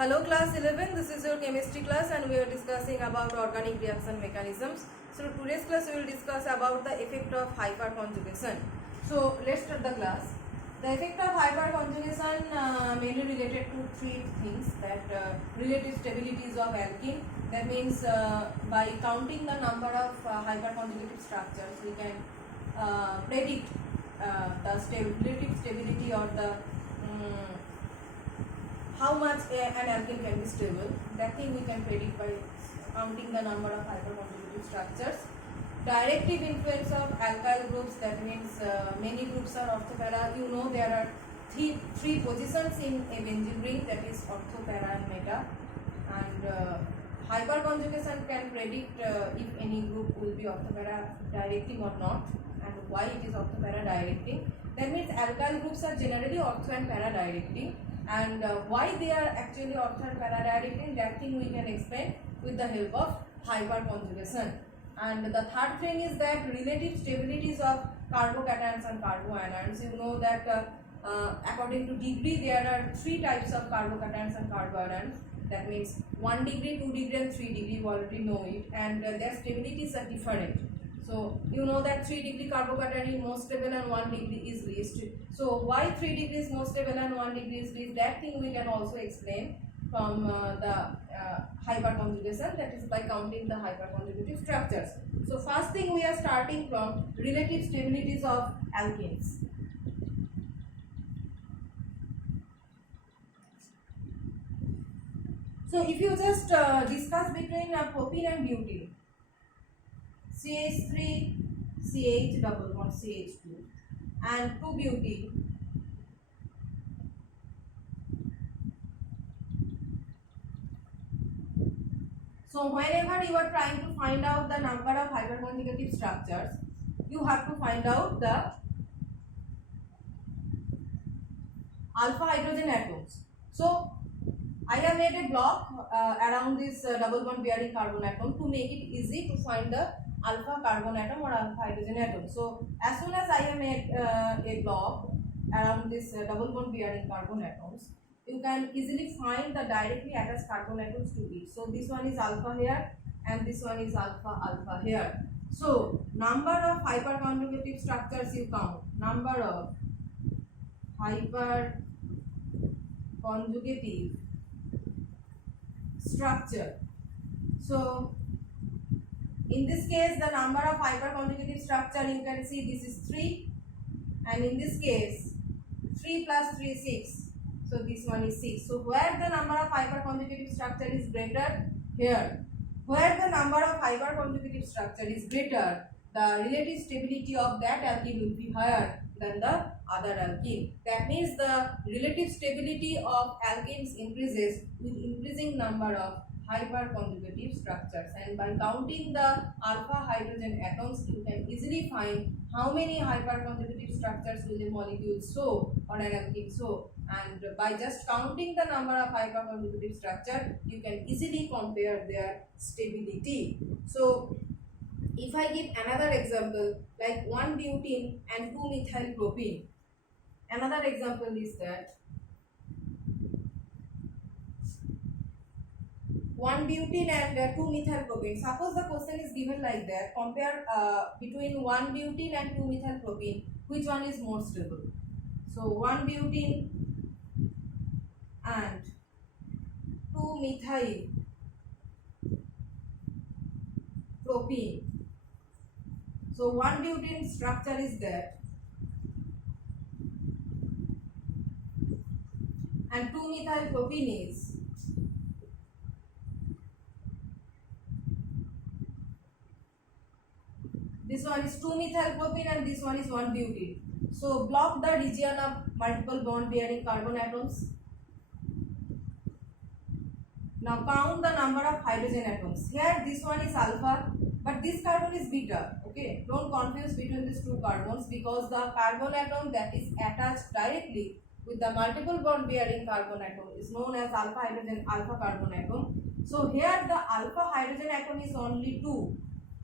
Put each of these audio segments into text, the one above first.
Hello class 11, this is your chemistry class and we are discussing about organic reaction mechanisms. So today's class we will discuss about the effect of hyperconjugation. So let's start the class. The effect of hyperconjugation mainly related to three things, that relative stabilities of alkene. That means by counting the number of hyperconjugative structures we can predict the relative stability or the how much an alkene can be stable. That thing we can predict by counting the number of hyperconjugative structures. Directive influence of alkyl groups, that means many groups are orthopara. You know there are three positions in a benzene ring, that is orthopara and meta. And hyperconjugation can predict if any group will be orthopara directing or not, and why it is orthopara directing. That means alkyl groups are generally ortho and para directing. And why they are actually ortho and para directing, that thing we can explain with the help of hyperconjugation. And the third thing is that relative stabilities of carbocations and carboanions. You know that according to degree there are three types of carbocations and carboanions. That means 1 degree, 2 degree and 3 degree, you already know it, and their stabilities are different. So you know that 3 degree carbocation is most stable and 1 degree is least. So why 3 degree is most stable and 1 degree is least, that thing we can also explain from the hyperconjugation, that is by counting the hyperconjugative structures. So first thing we are starting from relative stabilities of alkenes. So if you just discuss between propene and butene, CH3, CH double bond CH2 and 2-butene, so whenever you are trying to find out the number of hyperconjugative structures, you have to find out the alpha hydrogen atoms. So I have made a block around this double bond bearing carbon atom to make it easy to find the alpha carbon atom or alpha hydrogen atom. So as soon as I have made a block around this double bond bearing carbon atoms, you can easily find the directly attached carbon atoms to it. So this one is alpha here and this one is alpha here. So number of hyperconjugative structures you count, number of hyperconjugative structure. So in this case the number of hyperconjugative structure, you can see this is 3, and in this case 3 plus 3 is 6. So this one is 6. So where the number of hyperconjugative structure is greater? Here. Where the number of hyperconjugative structure is greater, the relative stability of that alkene will be higher than the other alkene. That means the relative stability of alkenes increases with increasing number of hyperconjugative structures, and by counting the alpha hydrogen atoms you can easily find how many hyperconjugative structures will a molecule show or an alkene show, and by just counting the number of hyperconjugative structure you can easily compare their stability. So if I give another example like 1-butene and 2-methylpropene, another example is that 1-butene and 2-methylpropene. Suppose the question is given like that, compare between 1-butene and 2-methylpropene, which one is more stable? So 1-butene and 2-methylpropene. So 1-butene structure is that, and 2-methylpropene is, this one is 2-methylpropene and this one is 1-butene. So block the region of multiple bond bearing carbon atoms. Now count the number of hydrogen atoms. Here this one is alpha, but this carbon is beta. Okay, don't confuse between these two carbons, because the carbon atom that is attached directly with the multiple bond bearing carbon atom is known as alpha hydrogen alpha carbon atom. So here the alpha hydrogen atom is only 2.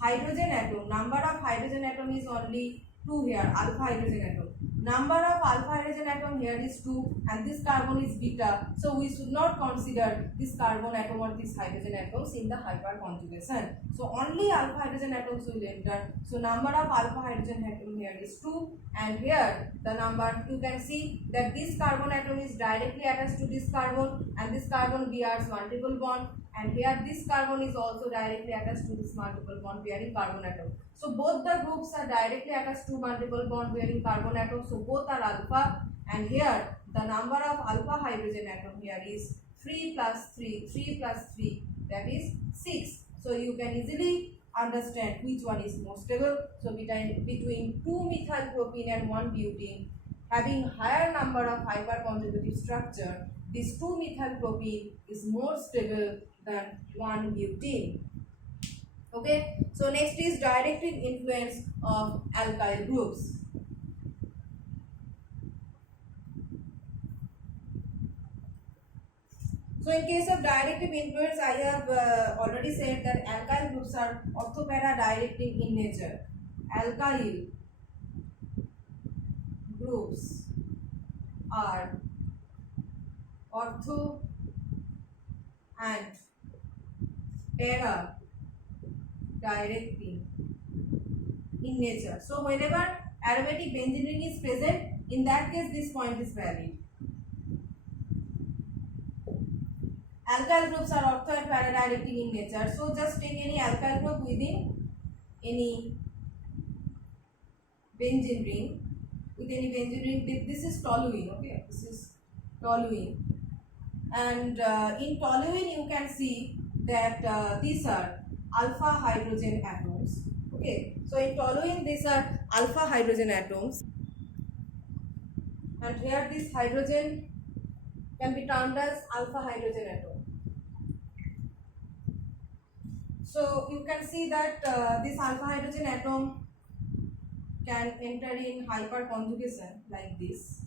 Hydrogen atom, number of hydrogen atom is only 2 here, alpha hydrogen atom. number of alpha hydrogen atom here is 2 and this carbon is beta, so we should not consider this carbon atom or this hydrogen atoms in the hyperconjugation. So only alpha hydrogen atoms will enter. So number of alpha hydrogen atom here is 2 and here the number, you can see that this carbon atom is directly attached to this carbon and this carbon bears multiple bond, and here this carbon is also directly attached to this multiple bond bearing carbon atom. So both the groups are directly attached to multiple bond bearing carbon atom, so both are alpha, and here the number of alpha hydrogen atom here is 3 plus 3, 3 plus 3, that is 6. So you can easily understand which one is more stable. So between 2 methyl propene and 1 butene having higher number of hyperconjugative structure, this 2 methyl propene is more stable than 1 butene. Okay, so next is directive influence of alkyl groups. So in case of directive influence, I have already said that alkyl groups are orthopara directing in nature. Alkyl groups are ortho and para directing in nature. So whenever aromatic benzene ring is present, in that case this point is valid. Alkyl groups are ortho and para directing in nature. So just take any alkyl group within any benzene ring. With any benzene ring, this is toluene. Okay, this is toluene, and in toluene you can see that these are alpha hydrogen atoms. Okay, so in toluene these are alpha hydrogen atoms, and here this hydrogen can be termed as alpha hydrogen atom. So you can see that this alpha hydrogen atom can enter in hyperconjugation like this,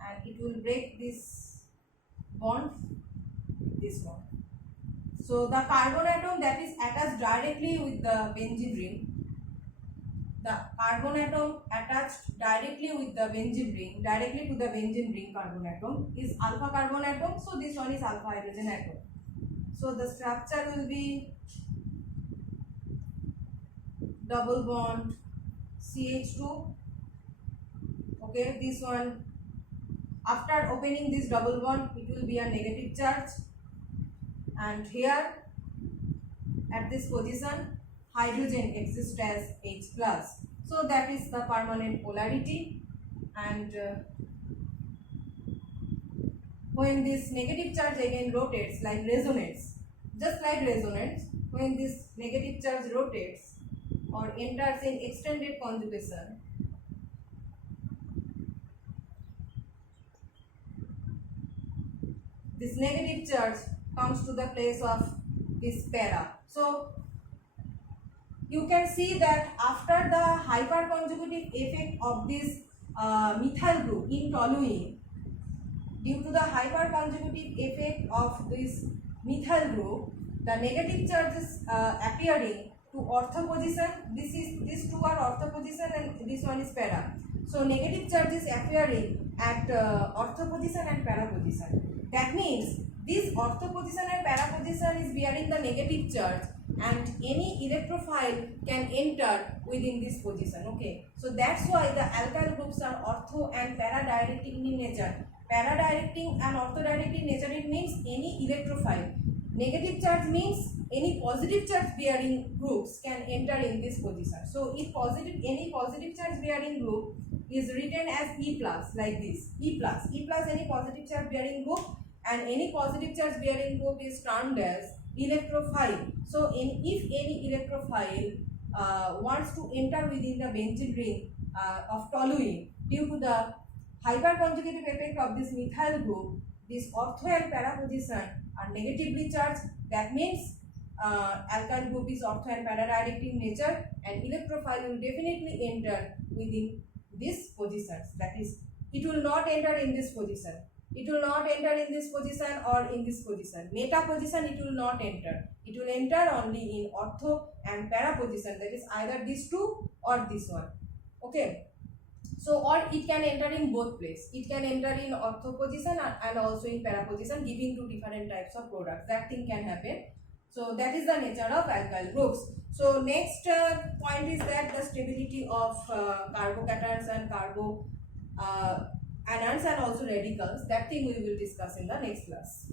and it will break this bond, this one. So the carbon atom that is attached directly with the benzene ring, the carbon atom attached directly with the benzene ring, directly to the benzene ring carbon atom is alpha carbon atom. So this one is alpha hydrogen atom. So the structure will be double bond CH2. Okay, this one, after opening this double bond, it will be a negative charge, and here at this position hydrogen exists as H plus. So that is the permanent polarity, and when this negative charge again rotates, like resonates, just like resonates, when this negative charge rotates or enters in extended conjugation, this negative charge comes to the place of this para. So you can see that after the hyperconjugative effect of this methyl group in toluene, due to the hyperconjugative effect of this methyl group, the negative charge is appearing to ortho position. These two are ortho position and this one is para. So negative charge is appearing at ortho position and para position. That means this ortho position and para position is bearing the negative charge, and any electrophile can enter within this position. Okay, so that's why the alkyl groups are ortho and para directing in nature. Para directing and ortho directing nature, it means any electrophile. Negative charge means any positive charge bearing groups can enter in this position. So if any positive charge bearing group is written as E plus, like this, E plus any positive charge bearing group, and any positive charge bearing group is termed as electrophile. So if any electrophile wants to enter within the benzene ring of toluene, due to the hyperconjugative effect of this methyl group, this ortho and para position are negatively charged. That means alkyl group is ortho and para directing nature, and electrophile will definitely enter within these positions. That is, it will not enter in this position. It will not enter in this position or in this position. Meta position it will not enter. It will enter only in ortho and para position. That is either these two or this one. Okay. So, or it can enter in both place. It can enter in ortho position and also in para position, giving two different types of products. That thing can happen. So that is the nature of alkyl groups. So next point is that the stability of carbocations and carbo anions and also radicals. That thing we will discuss in the next class.